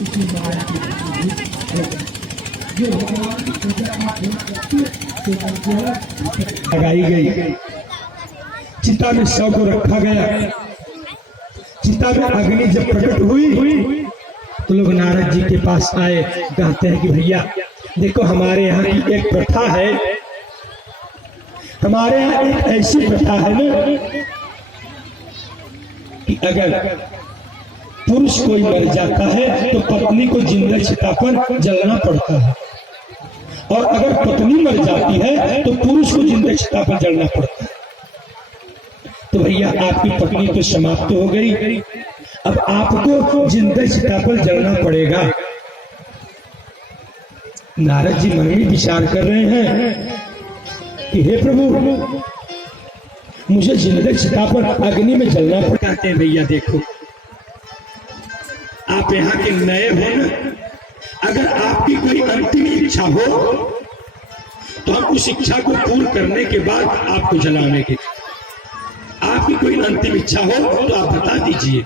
उसी माया की जो भगवान की पूजा लगाई गई, चिता में शव को रखा गया। चिता में अग्नि जब प्रकट हुई तो लोग नारद जी के पास आए, कहते हैं कि भैया देखो हमारे यहाँ की एक प्रथा है, हमारे यहाँ एक ऐसी प्रथा है ना कि अगर पुरुष कोई मर जाता है तो पत्नी को जिंदा चिता पर जलना पड़ता है, और अगर पत्नी मर जाती है तो पुरुष को जिंदा चिता पर जलना पड़ता है। तो भैया आपकी पत्नी तो समाप्त हो गई, अब आपको जिंदा चिता पर जलना पड़ेगा। नारद जी मन में विचार कर रहे हैं कि हे प्रभु, मुझे जिंदा चिता पर अग्नि में जलना पड़ता है। भैया देखो, आप यहाँ के नए हो ना, अगर आपकी कोई अंतिम इच्छा हो तो हम उस इच्छा को पूर्ण करने के बाद आपको जलाएंगे। आपकी कोई अंतिम इच्छा हो तो आप बता दीजिए।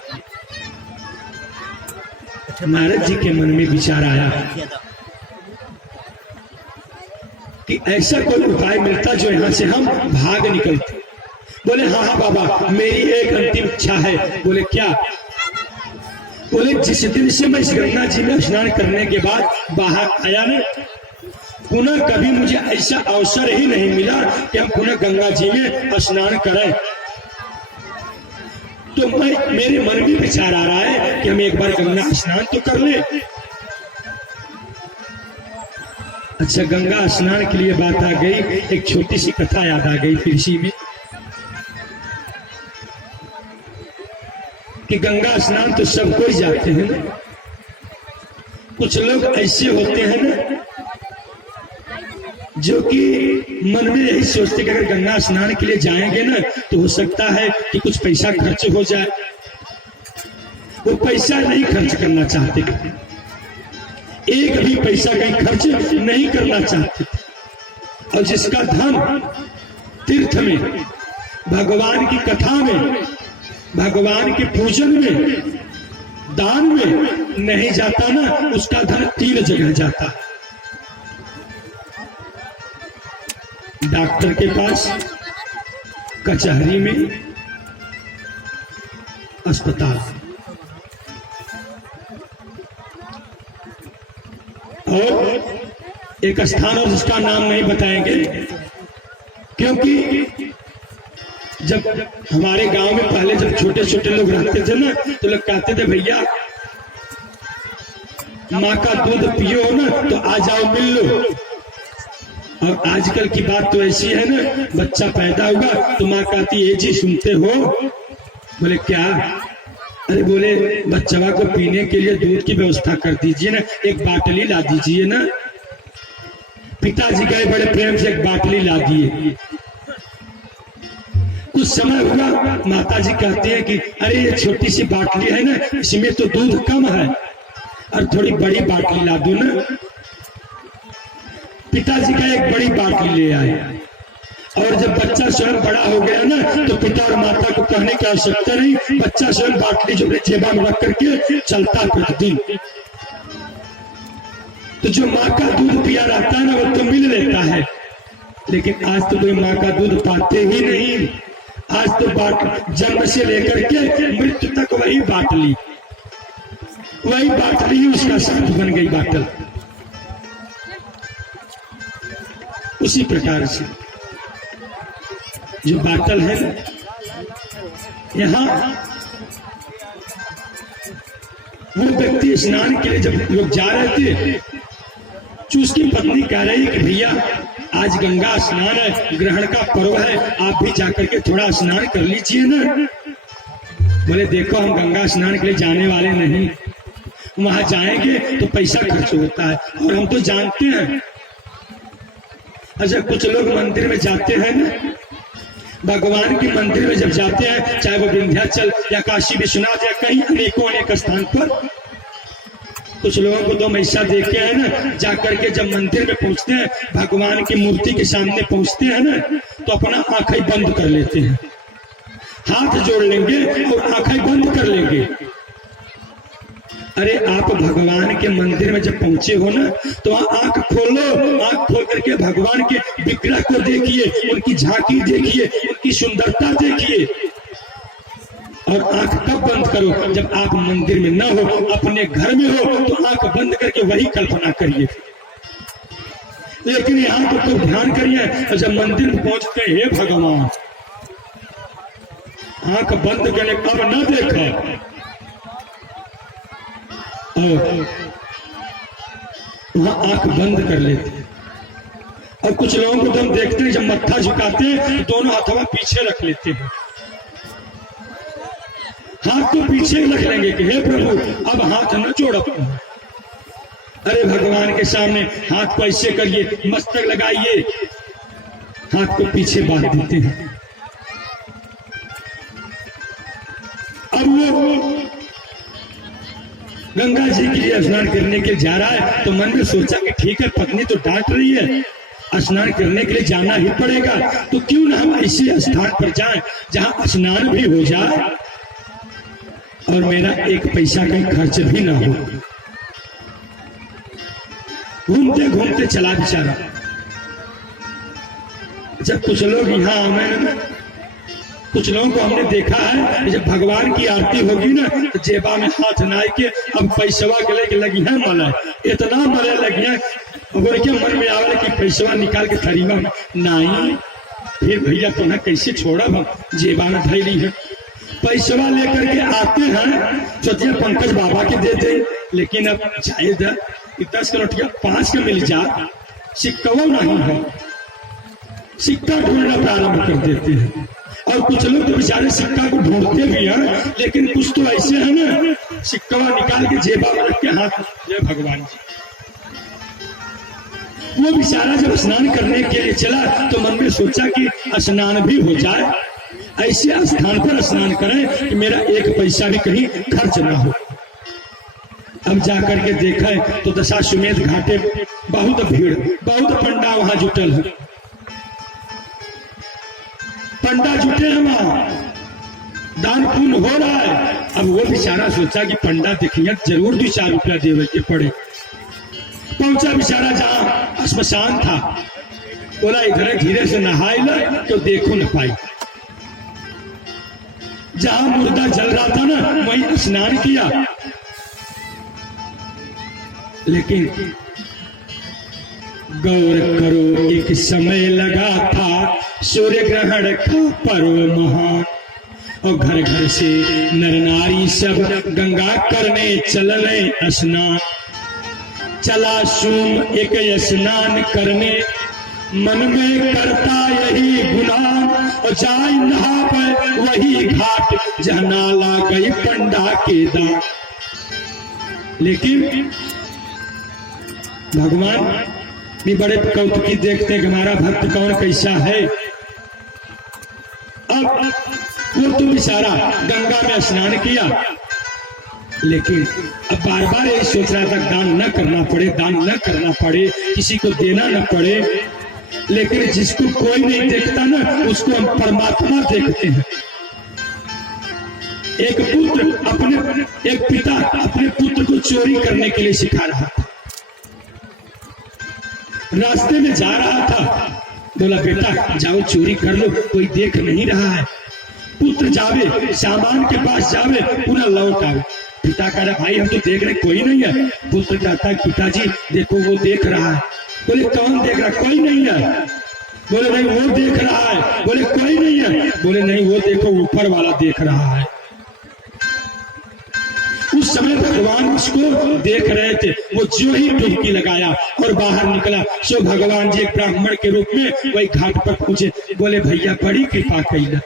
नारद जी के मन में विचार आया कि ऐसा कोई उपाय मिलता जो यहाँ से हम भाग निकलते। बोले हाँ हाँ बाबा, मेरी एक अंतिम इच्छा है। बोले क्या? बोले जिस दिन से मैं इस गंगा जी में स्नान करने के बाद बाहर आया ना, पुनः कभी मुझे ऐसा अवसर ही नहीं मिला कि हम पुनः गंगा जी में स्नान करें। तो मेरे मन में विचार आ रहा है कि हम एक बार गंगा स्नान तो कर ले। अच्छा, गंगा स्नान के लिए बात आ गई, एक छोटी सी कथा याद आ गई फिर इसी में कि गंगा स्नान तो सब कोई जाते हैं ना, कुछ लोग ऐसे होते हैं ना जो कि मन में यही सोचते कि अगर गंगा स्नान के लिए जाएंगे ना तो हो सकता है कि कुछ पैसा खर्च हो जाए। वो पैसा नहीं खर्च करना चाहते, एक भी पैसा कहीं खर्च नहीं करना चाहते। और जिसका धन तीर्थ में, भगवान की कथा में, भगवान के पूजन में, दान में नहीं जाता ना, उसका धन 3 जगह जाता है। डॉक्टर के पास, कचहरी में, अस्पताल। और एक स्थान और जिसका नाम नहीं बताएंगे, क्योंकि जब हमारे गांव में पहले जब छोटे छोटे लोग रहते थे ना तो लोग कहते थे भैया माँ का दूध पियो ना तो आ जाओ मिल लो। और आजकल की बात तो ऐसी है ना, बच्चा पैदा हुआ तो माँ कहती है जी सुनते हो? बोले क्या? अरे बोले बच्चा को पीने के लिए दूध की व्यवस्था कर दीजिए ना, एक बाटली ला दीजिए ना। पिताजी गए बड़े प्रेम से एक बाटली ला दिए। कुछ समय हुआ, माता जी कहती है कि अरे ये छोटी सी बाटली है ना, इसमें तो दूध कम है और थोड़ी बड़ी बाटली ला दो ना। पिताजी का एक बड़ी बाटली ले आए, और जब बच्चा स्वयं बड़ा हो गया ना तो पिता और माता को कहने की आवश्यकता नहीं, बच्चा स्वयं बाटली जो जेबा में रख करके चलता प्रतिदिन। तो जो माँ का दूध पिया रहता है ना वो तो मिल लेता है, लेकिन आज तो कोई माँ का दूध पाते ही नहीं। आज तो जन्म से लेकर के मृत्यु तक वही बाटली ही उसका साथ बन गई बाटल। उसी प्रकार से जो बाटल है यहाँ, वो व्यक्ति स्नान के लिए जब लोग जा रहे थे तो उसकी पत्नी कह रही कि भैया आज गंगा स्नान है, ग्रहण का पर्व है, आप भी जाकर के थोड़ा स्नान कर लीजिए ना। बोले देखो हम गंगा स्नान के लिए जाने वाले नहीं, वहां जाएंगे तो पैसा खर्च होता है और हम तो जानते हैं। अच्छा, कुछ लोग मंदिर में जाते हैं ना, भगवान के मंदिर में जब जाते हैं, चाहे वो विंध्याचल या काशी विश्वनाथ या कहीं अनेक स्थान पर, कुछ लोगों को तो हम ऐसा देखे हैं ना, जाकर के जब मंदिर में पहुंचते हैं, भगवान की मूर्ति के सामने पहुंचते हैं ना तो अपना आंखें बंद कर लेते हैं, हाथ जोड़ लेंगे और आंखें बंद कर लेंगे। अरे आप भगवान के मंदिर में जब पहुंचे हो ना, तो आंख खोलो, आंख खोल करके भगवान के विग्रह को देखिए, उनकी झांकी देखिए, उनकी सुंदरता देखिए। और आंख कब बंद करो? जब आप मंदिर में न हो, अपने घर में हो, तो आंख बंद करके वही कल्पना करिए। लेकिन यहाँ पर तो ध्यान करिए, और जब मंदिर में पहुंचते हे भगवान, आंख बंद करने कब न देखा, और वहां आंख बंद कर लेते। और कुछ लोगों को तो हम देखते हैं, जब मत्था झुकाते हैं तो दोनों हथवा पीछे रख लेते हैं, हाथ तो पीछे रख लेंगे कि हे प्रभु अब हाथ न जोड़ अपना। अरे भगवान के सामने हाथ को ऐसे करिए, मस्तक लगाइए, हाथ को पीछे बांध देते हैं। अब वो गंगा जी के लिए स्नान करने के लिए जा रहा है, तो मन में सोचा कि ठीक है, पत्नी तो डांट रही है, स्नान करने के लिए जाना ही पड़ेगा, तो क्यों ना हम ऐसे स्थान पर जाएं जहां स्नान भी हो जाए और मेरा एक पैसा का खर्च भी ना हो। घूमते घूमते चला बेचारा। जब कुछ लोग यहाँ आए, कुछ लोगों को हमने देखा है, जब भगवान की आरती होगी ना, तो जेबा में हाथ नाई के अब पैसवा गले के लगी है मला, इतना मरे लगी है, और क्या मन में आवे कि पैसवा निकाल के थरीमा में नाई, फिर भैया तुम्हें कैसे छोड़ा, हम जेबा में धैली है। पैसवा लेकर के आते हैं, सोचिए पंकज बाबा के देते, लेकिन अब शायद 10 का नोटिया 5 का मिल जा, सिक्का नहीं है, सिक्का ढूंढना प्रारंभ कर देते हैं। और कुछ लोग तो बेचारे सिक्का को ढूंढते भी हैं, लेकिन कुछ तो ऐसे है ना, सिक्का निकाल के जेबा में रख के हाथ, जय भगवान जी। वो बेचारा जब स्नान करने के लिए चला, तो मन में सोचा कि स्नान भी हो जाए, ऐसे स्थान पर स्नान करें कि मेरा एक पैसा भी कहीं खर्च ना हो। अब जाकर के देखा तो दशाश्वमेध घाटे बहुत भीड़, बहुत पंडा वहां जुटल है, पंडा जुटे हैं वहां, दान पुण्य हो रहा है। अब वो बेचारा सोचा कि पंडा देखिए जरूर 2-4 रुपया देवे के पड़े। पहुंचा बेचारा जहां श्मशान था, बोला इधर धीरे से नहाई ला तो देखो न पाई। जहां मुर्दा जल रहा था ना, वहीं स्नान किया, लेकिन गौर करो एक समय लगा था सूर्य ग्रहण का पर्व महान, और घर घर से नर नारी सब गंगा करने चलने स्नान। चला सूम एक स्नान करने, मन में करता यही गुनाह, और जाय नहा पे वही घाट जहाँ नाला गई पंडा के दान। लेकिन भगवान भी बड़े कौतुकी देखते कि हमारा भक्त कौन कैसा है। अब वो तो बेचारा गंगा में स्नान किया, लेकिन अब बार बार यही सोच रहा था दान न करना पड़े, दान न करना पड़े, किसी को देना न पड़े। लेकिन जिसको कोई नहीं देखता ना, उसको हम परमात्मा देखते हैं। एक पिता अपने पुत्र को चोरी करने के लिए सिखा रहा था, रास्ते में जा रहा था, बोला बेटा जाओ चोरी कर लो, कोई देख नहीं रहा है। पुत्र जावे, सामान के पास जावे, पूरा लौट आवे। पिता कह रहा भाई हम तो देख रहे कोई नहीं है। पुत्र कहता है पिताजी देखो वो देख रहा है। बोले कौन देख रहा? कोई नहीं है। बोले नहीं वो देख रहा है। बोले कोई नहीं है। बोले नहीं वो देखो ऊपर वाला देख रहा है। उस समय भगवान उसको देख रहे थे। वो जो ही डुबकी लगाया और बाहर निकला, सो भगवान जी एक ब्राह्मण के रूप में वही घाट पर पहुंचे। बोले भैया बड़ी कृपा कैला,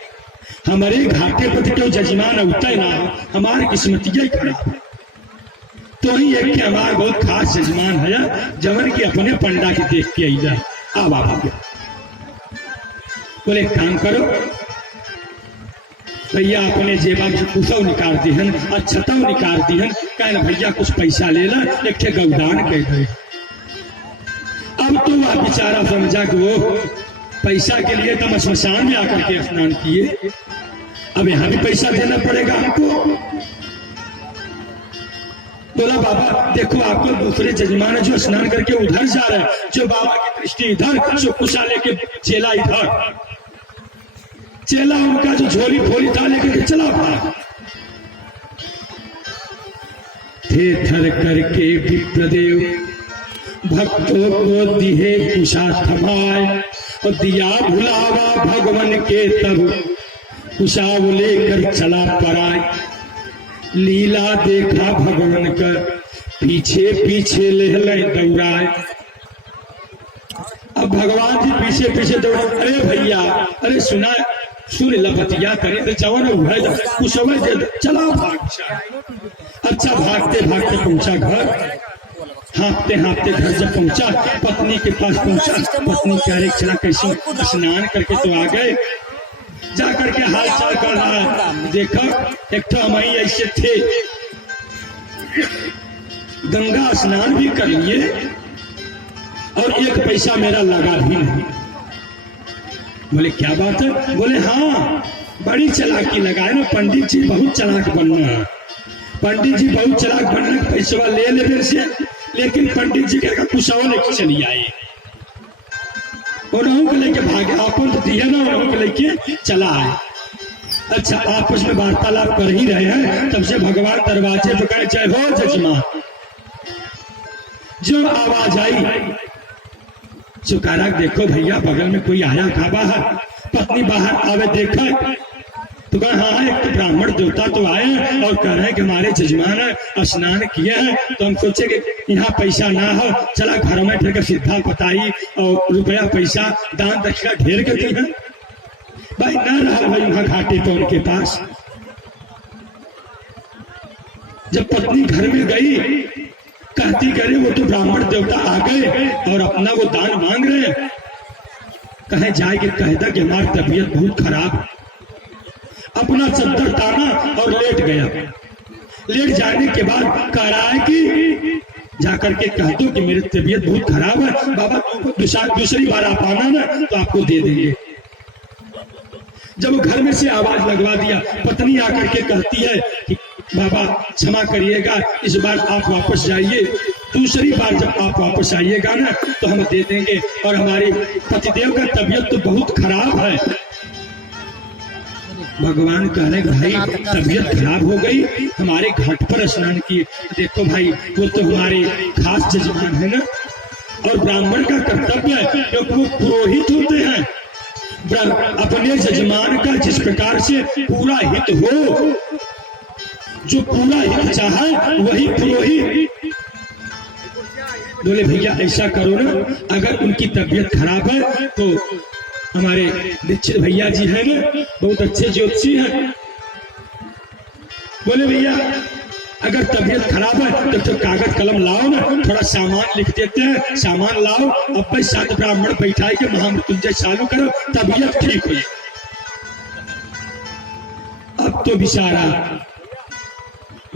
हमारे घाटे पर क्यों जजमान उतर ना हो, हमारी किस्मतिया खराब है। तो ही एक हमारा बहुत खास जजमान है, जमन की अपने पंडा के देख के आई जाए। अब बोले काम करो भैया, अपने जेबा से कुछो निकाल दिहन, अच्छता निकाल दिहन, कहना भैया कुछ पैसा ले ला, एक ठे गौदान कह गए। अब तो वह बेचारा समझा कि वो पैसा के लिए तो श्मशान में आकर के स्नान किए, अब यहाँ भी पैसा देना पड़ेगा हमको। बोला बाबा देखो आपको दूसरे जजमान जो स्नान करके उधर जा रहे हैं, जो बाबा की दृष्टि इधर, जो कुशा लेके चेला इधर, चेला उनका जो झोली फोली था लेके चला था। थे थर करके विप्रदेव भक्तों को दिहे कुशा थमाए, और दिया भुलावा भगवान के तब कुशा लेकर चला पराए। लीला देखा भगवान का पीछे पीछे ले दौड़ाए। अब भगवान जी पीछे पीछे दौड़ा, अरे भैया अरे सुना सुन लपतिया करे तो चवन कुछ चला भाग। अच्छा भागते भागते पहुंचा घर, हाँपते हाँपते घर जब पहुंचा पत्नी के पास पहुंचा, पत्नी कह रही चला कैसे स्नान करके तो आ गए, जा करके हाल चाल कर रहा है। देखा एक तो हम ऐसे थे, गंगा स्नान भी कर लिए और एक पैसा मेरा लगा भी नहीं। बोले क्या बात है? बोले हाँ बड़ी चालाकी लगाए ना, पंडित जी बहुत चालाक बनना है, पंडित जी बहुत चालाक बनना, पैसा ले ले से, लेकिन पंडित जी का कुशवा लेके चली आए, उन्होंने को लेके भागे, आपन तो दिया ना, उन्होंने को लेके चला आए। अच्छा आपस में वार्तालाप कर ही रहे हैं, तब से भगवान दरवाजे पे कहे जय हो जजमान। जो आवाज आई सुकारा देखो भैया बगल में कोई आया था बाहर, पत्नी बाहर आवे देखा तो कहा हाँ एक तो ब्राह्मण देवता तो आए और कह रहे हैं कि हमारे जजमान स्नान किए हैं, तो हम सोचे कि यहाँ पैसा ना हो, चला घर में फिर सिद्धा पताई और रुपया पैसा दान दक्षिणा ढेर के दी है। भाई ना रहा भाई वहां घाटे पे उनके पास। जब पत्नी घर में गई कहती करे वो तो ब्राह्मण देवता आ गए और अपना वो दान मांग रहे हैं, कहे जाएगी कह दा कि हमारी तबीयत बहुत खराब, अपना चद्दर ताना और लेट गया। लेट जाने के बाद कह रहा है कि जाकर के कह दो कि मेरी तबीयत बहुत खराब है, बाबा तुमको दूसरी बार आप आना ना तो आपको दे देंगे। जब वो घर में से आवाज लगवा दिया, पत्नी आकर के कहती है कि बाबा क्षमा करिएगा, इस बार आप वापस जाइए, दूसरी बार जब आप वापस आइएगा ना तो हम दे देंगे, और हमारी पतिदेव का तबीयत तो बहुत खराब है। भगवान कह रहे भाई तबीयत खराब हो गई, हमारे घाट पर स्नान किए, देखो भाई वो तो हमारे खास जजमान है ना, और ब्राह्मण का कर्तव्य है क्योंकि वो पुरोहित होते हैं, अपने जजमान का जिस प्रकार से पूरा हित हो, जो पूरा हित चाहे वही पुरोहित। बोले भैया ऐसा करो ना, अगर उनकी तबीयत खराब है तो हमारे दीक्षित भैया जी है ना बहुत अच्छे ज्योतिषी हैं, बोले भैया अगर तबीयत खराब है तो कागज कलम लाओ ना, थोड़ा सामान लिख देते हैं, सामान लाओ, अब भाई 7 ब्राह्मण बैठाए के महामृत्युंजय चालू करो, तबीयत ठीक हुई। अब तो बेचारा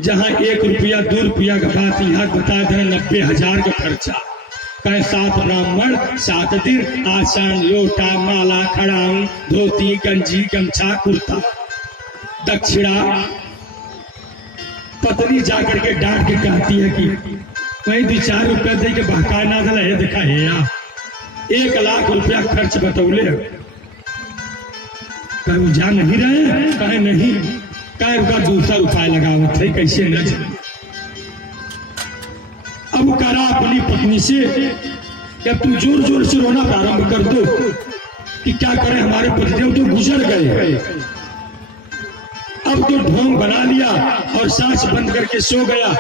जहां 1 रुपया 2 रुपया का बात यहाँ बता दें 90,000 का खर्चा, कहे 7 ब्राह्मण 7 दिन, आसान लोटा माला खड़ाऊं धोती गंजी गमछा कुर्ता दक्षिणा। पत्नी जाकर के डांट के कहती है कि कहीं 2-4 रुपया दे के बहका ना दला है, देखा है या 1 लाख रुपया खर्च बतौले, कहे वो जा नहीं रहे, कहे नहीं, कहे उनका 200 रुपया लगावत है कैसे न। अब करा अपनी पत्नी से कि तुम जोर जोर से रोना प्रारंभ कर दो कि क्या करें हमारे पतिदेव तो गुजर गए, अब तो ढोंग बना लिया और सांस बंद करके सो गया।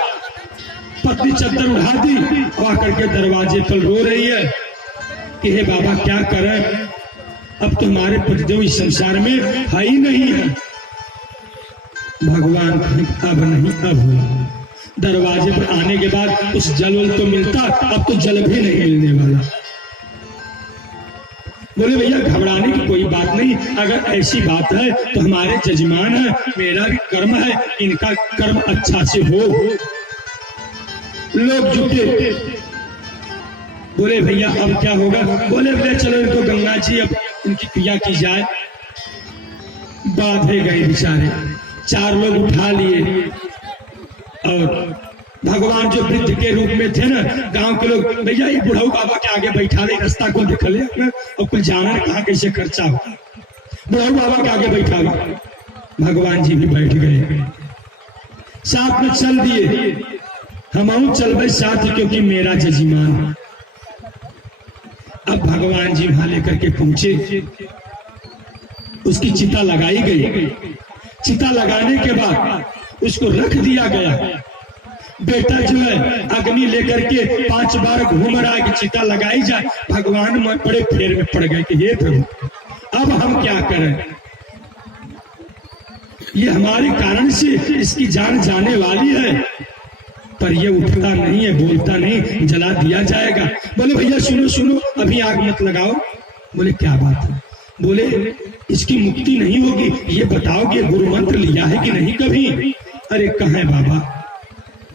पत्नी चद्दर उठा दी और आकर के दरवाजे पर रो रही है कि हे बाबा क्या करें, अब तो हमारे पतिदेव इस संसार में है ही नहीं है। भगवान अब नहीं अब हुआ, दरवाजे पर आने के बाद उस जल तो मिलता, अब तो जल भी नहीं मिलने वाला। बोले भैया घबराने की कोई बात नहीं, अगर ऐसी बात है तो हमारे जजमान है, मेरा भी कर्म है, इनका कर्म अच्छा से हो। लोग जुटे, बोले भैया अब क्या होगा? बोले भैया चलो इनको गंगा जी अब इनकी क्रिया की जाए। बांधे गए बेचारे, 4 लोग उठा लिए और भगवान जो वृद्ध के रूप में थे ना, गांव के लोग भैया ये बुढ़ऊ बाबा के आगे बैठा दे, रास्ता को दिख ले और कुछ जाना कहा कैसे खर्चा होगा, बुढ़ऊ बाबा के आगे बैठा दे। भगवान जी भी बैठ गए, साथ में चल दिए, हम चल साथ क्योंकि मेरा जजीमान। अब भगवान जी वहां लेकर के पहुंचे, उसकी चिता लगाई गई, चिता लगाने के बाद उसको रख दिया गया। बेटा जो है अग्नि लेकर के 5 बार घूम रहा है कि चिता लगाई जाए। भगवान बड़े फेर में पड़ गए कि हे प्रभु अब हम क्या करें, ये हमारे कारण से इसकी जान जाने वाली है, पर ये उठता नहीं है, बोलता नहीं, जला दिया जाएगा। बोले भैया सुनो सुनो, अभी आग मत लगाओ। बोले क्या बात है? बोले इसकी मुक्ति नहीं होगी, ये बताओ कि गुरु मंत्र लिया है कि नहीं कभी? अरे कहें बाबा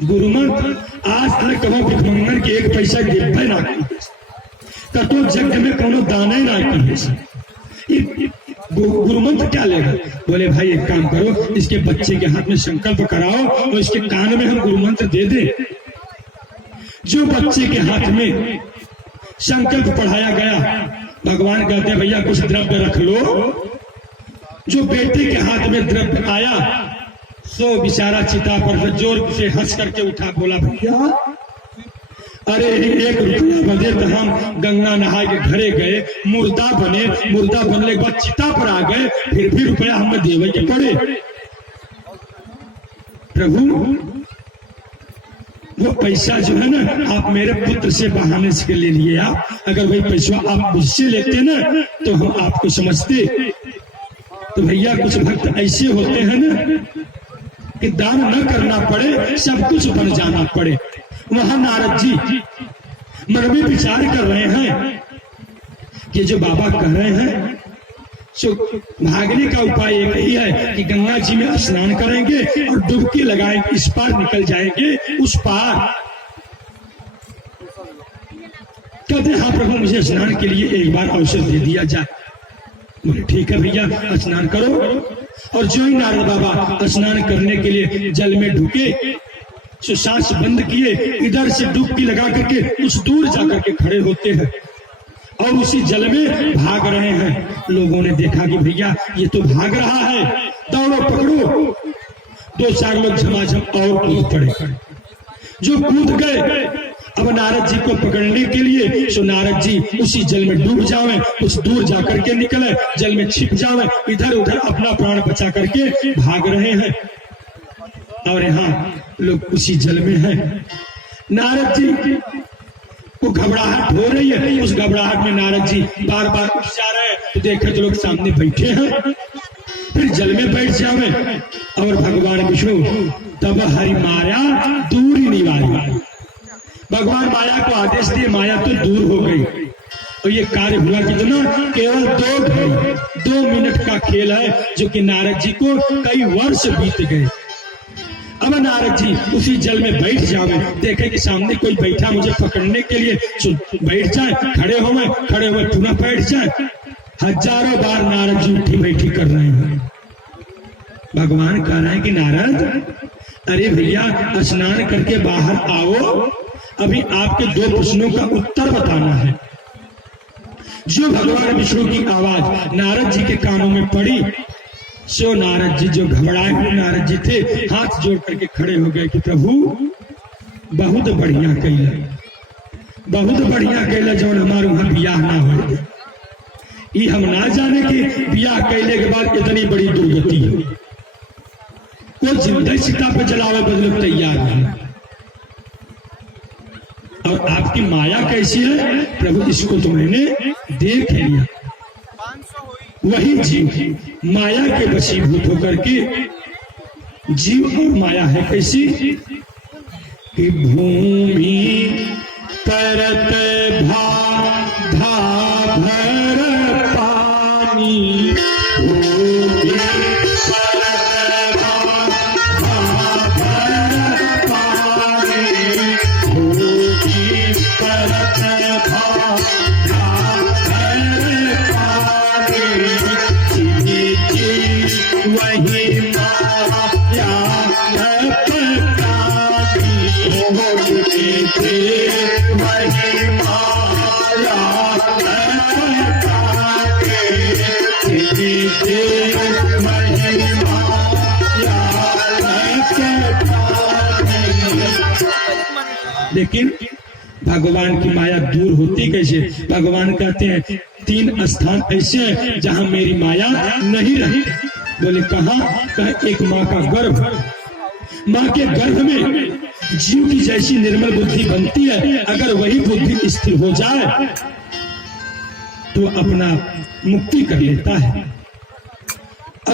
गुरु मंत्र आज तक कहो भिखमंगन के 1 पैसा गिरबे ना कतो जग में कोनो दाने ना की, गुरु मंत्र क्या लेगा? बोले भाई एक काम करो, इसके बच्चे के हाथ में संकल्प कराओ और इसके कान में हम गुरु मंत्र दे दे। जो बच्चे के हाथ में संकल्प पढ़ाया गया, भगवान कहते हैं भैया कुछ द्रव्य रख लो। जो बेटे के हाथ में द्रव्य आया, सो बेचारा चिता पर जोर से हंस करके उठा, बोला भैया अरे 1 रुपया बदे तो हम गंगा नहा के घरे गए, मुर्दा बने, मुर्दा बनने के बाद चिता पर आ गए, फिर भी रुपया हमें देवे के पड़े। प्रभु वो पैसा जो है ना आप मेरे पुत्र से बहाने से ले लिए, आप अगर वही पैसा आप मुझसे लेते ना तो हम आपको समझते। तो भैया कुछ भक्त ऐसे होते हैं ना कि दान न करना पड़े, सब कुछ बन जाना पड़े। वहां नारद जी मन में विचार कर रहे हैं कि जो बाबा कह रहे हैं सो भागने का उपाय एक ही है कि गंगा जी में स्नान करेंगे और डुबकी लगाएंगे, इस पार निकल जाएंगे उस पार। कहते हाँ प्रभु मुझे स्नान के लिए एक बार अवसर दे दिया जाए। बोले ठीक है भैया स्नान करो। और जो ही नारद बाबा स्नान करने के लिए जल में ढुके, सो सांस बंद किए, इधर से डुबकी लगा करके कुछ दूर जाकर के खड़े होते हैं और उसी जल में भाग रहे हैं। लोगों ने देखा कि भैया ये तो भाग रहा है, दौड़ो पकड़ो। 2-4 लोग झमाझम और कूद पड़े। जो कूद गए अब नारद जी को पकड़ने के लिए, सो नारद जी उसी जल में डूब जावे, कुछ दूर जाकर के निकले, जल में छिप जावे, इधर उधर अपना प्राण बचा करके भाग रहे हैं। और यहाँ लोग उसी जल में हैं। नारद जी को घबराहट हो रही है, उस घबराहट में नारद जी बार बार उठ जा रहे हैं। तो देखे तो लोग सामने बैठे हैं, फिर जल में बैठ जावे और भगवान विष्णु तब हरि माया दूर ही निवारी। भगवान माया को आदेश दिए, माया तो दूर हो गई और ये कार्य हुआ कितना, केवल 2 मिनट का खेल है जो कि नारद जी को कई वर्ष बीत गए। अब नारद जी उसी जल में बैठ जावे, देखे कि सामने कोई बैठा मुझे पकड़ने के लिए, बैठ जाए, खड़े हुए पुनः बैठ जाए। हजारों बार नारद जी उठी बैठी कर रहे हैं। भगवान कह रहे हैं कि नारद अरे भैया स्नान करके बाहर आओ, अभी आपके 2 प्रश्नों का उत्तर बताना है। जो भगवान विष्णु की आवाज नारद जी के कानों में पड़ी, सो नारद जी जो घबराए हुए नारद जी थे, हाथ जोड़ करके खड़े हो गए कि प्रभु बहुत बढ़िया कैला, बहुत बढ़िया कैला जो हमारे वहां बियाह ना हो। ये हम ना जाने कि बियाह कैले के बाद इतनी बड़ी दुर्गति हो, कोई जिंदा सीता पे जलावे बदले तैयार है। और आपकी माया कैसी है प्रभु, इसको तो मैंने देख लिया। वही जीव माया के वशीभूत होकर के जीव और माया है कैसी कि भूमि परत भा भर पानी, भूमि परत भा भर पानी, भूमि परत भा वही माया वही माया लेकिन भगवान की माया दूर होती कैसे? भगवान कहते हैं 3 स्थान ऐसे हैं जहां मेरी माया नहीं रही। बोले कहां? कहा एक माँ का गर्भ, माँ के गर्भ में जीव की जैसी निर्मल बुद्धि बनती है, अगर वही बुद्धि स्थिर हो जाए तो अपना मुक्ति कर लेता है।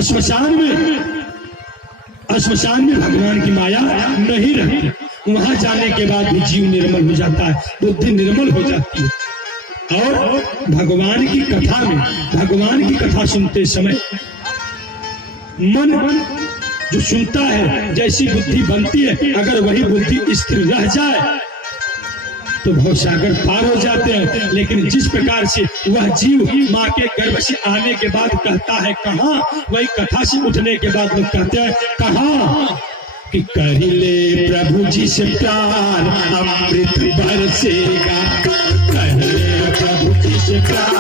श्मशान में भगवान की माया नहीं रहती, वहां जाने के बाद भी जीव निर्मल हो जाता है, बुद्धि निर्मल हो जाती है। और भगवान की कथा में, भगवान की कथा सुनते समय मन जो सुनता है जैसी बुद्धि बनती है, अगर वही बुद्धि स्थिर रह जाए तो भवसागर पार हो जाते हैं। लेकिन जिस प्रकार से वह जीव माँ के गर्भ से आने के बाद कहता है कहाँ, वही कथा से उठने के बाद लोग कहते हैं कहाँ, कि कर ले प्रभु जी से प्यार अमृत बरसेगा, कर ले प्रभु जी से प्यार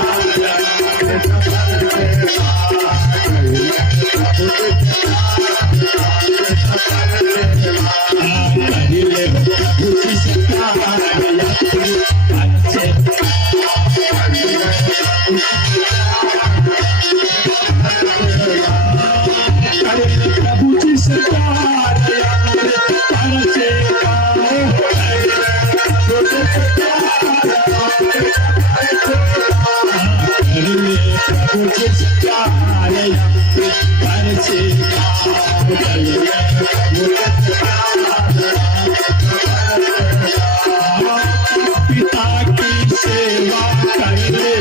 पिता की सेवा कर ले,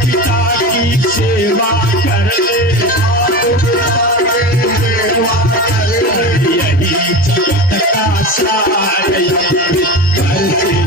पिता की सेवा कर ले, यही जगत का सार, यही से